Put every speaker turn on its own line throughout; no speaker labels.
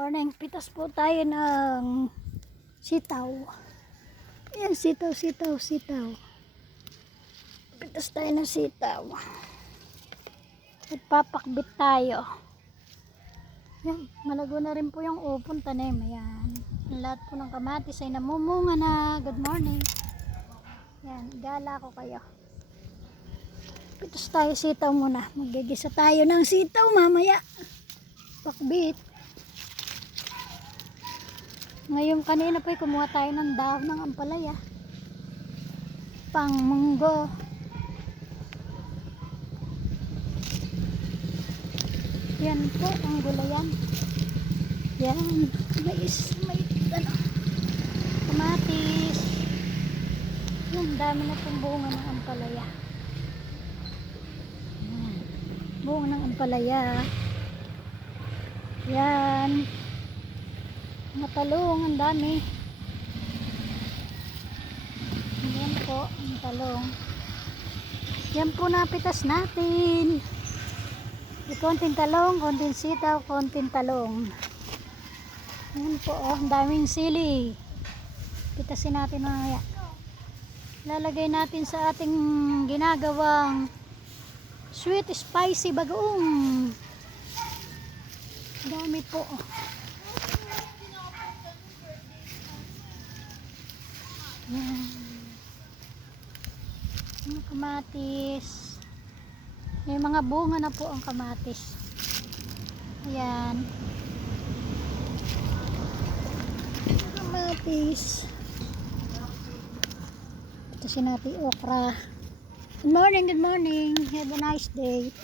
morning. Pitas po tayo ng sitaw. Ayan, sitaw, sitaw, sitaw. Pitas tayo ng sitaw. At papakbit tayo. Yan, malago na rin po yung upon tanim. Ayan. Lahat po ng kamatis ay namumunga na. Good morning. Yan, gala ko kayo. Pitas tayo sitaw muna. Magigisa tayo ng sitaw mamaya. Pakbit. Ngayon kanina pa kumuha tayo ng dahon ng ampalaya. Pang munggo. Yan po ang gulayan. Yan. May is, may ano. Kamatis. Yan, dami na pong bunga ng ampalaya. Yan. Bunga ng ampalaya. Yan. Mga talong, ang dami. Yan po, ang talong. Yan po napitas natin. May konting talong, konting sitaw, konting talong. Yan po, oh, ang daming sili. Pitasin natin mamaya. Lalagay natin sa ating ginagawang sweet spicy bagoong. Dami po. Yan. Mga kamatis. May mga bunga na po ang kamatis. Ayan. Kamatis. Ito si natin okra. Good morning, good morning. Have a nice day.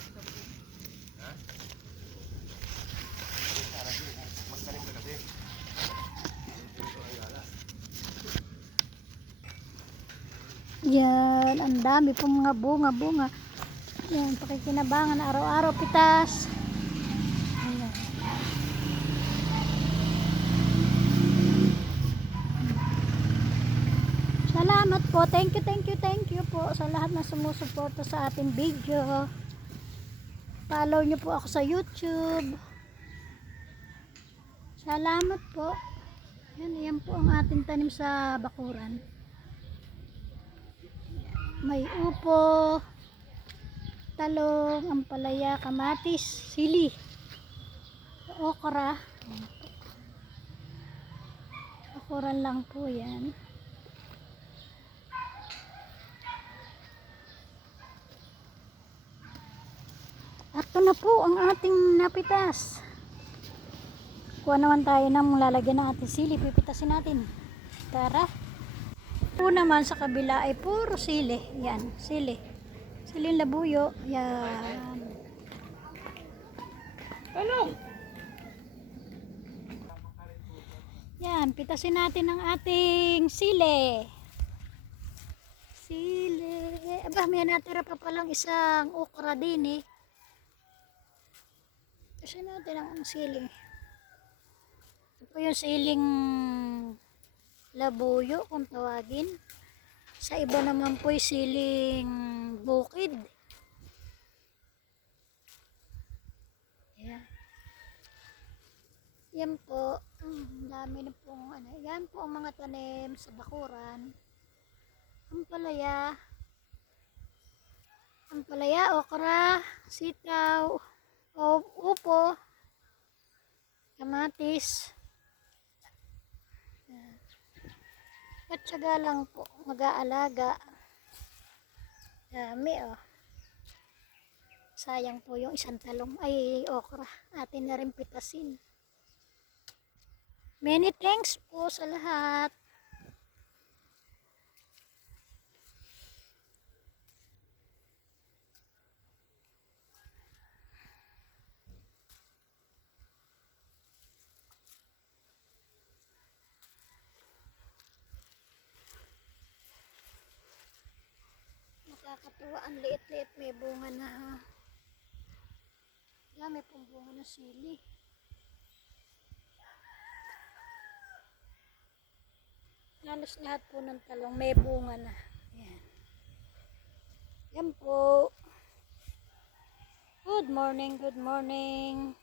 Yan, ang dami pong mga bunga-bunga. Yan, pakikinabangan araw-araw pitas. Salamat po. Thank you, thank you, thank you po sa lahat na sumusuporta sa ating video. Follow nyo po ako sa YouTube. Salamat po. Yan, yan po ang ating tanim sa bakuran. May upo, talong, ampalaya, kamatis, sili, okra. Okuran lang po yan. Ito na po ang ating napitas. Kuha naman tayo ng lalagyan ng ating sili. Pipitasin natin. Tara. Po naman sa kabila ay puro sili. Yan, sili. Sili labuyo. Yan. Yan, pitasin natin ang ating sili. Sili. Aba, may natira pa palang isang okra din eh. Kasi natin ang sili. Ito po yung siling labuyo kung tawagin. Sa iba naman po siling bukid. Yan. Yan po. Ang dami na pong ano. Yan po ang mga tanim sa bakuran. Ang palaya. Ang palaya, okra, sitaw, upo, kamatis. At syaga lang po, mag-aalaga. Dami oh. Sayang po yung isang talong ay okra. Atin na rin pitasin. Many thanks po sa lahat. Nakakatuwa, ang liit-liit may bunga na dami pong bunga na sili. Halos lahat po ng talong may bunga na. Yan. Yan po. Good morning, good morning.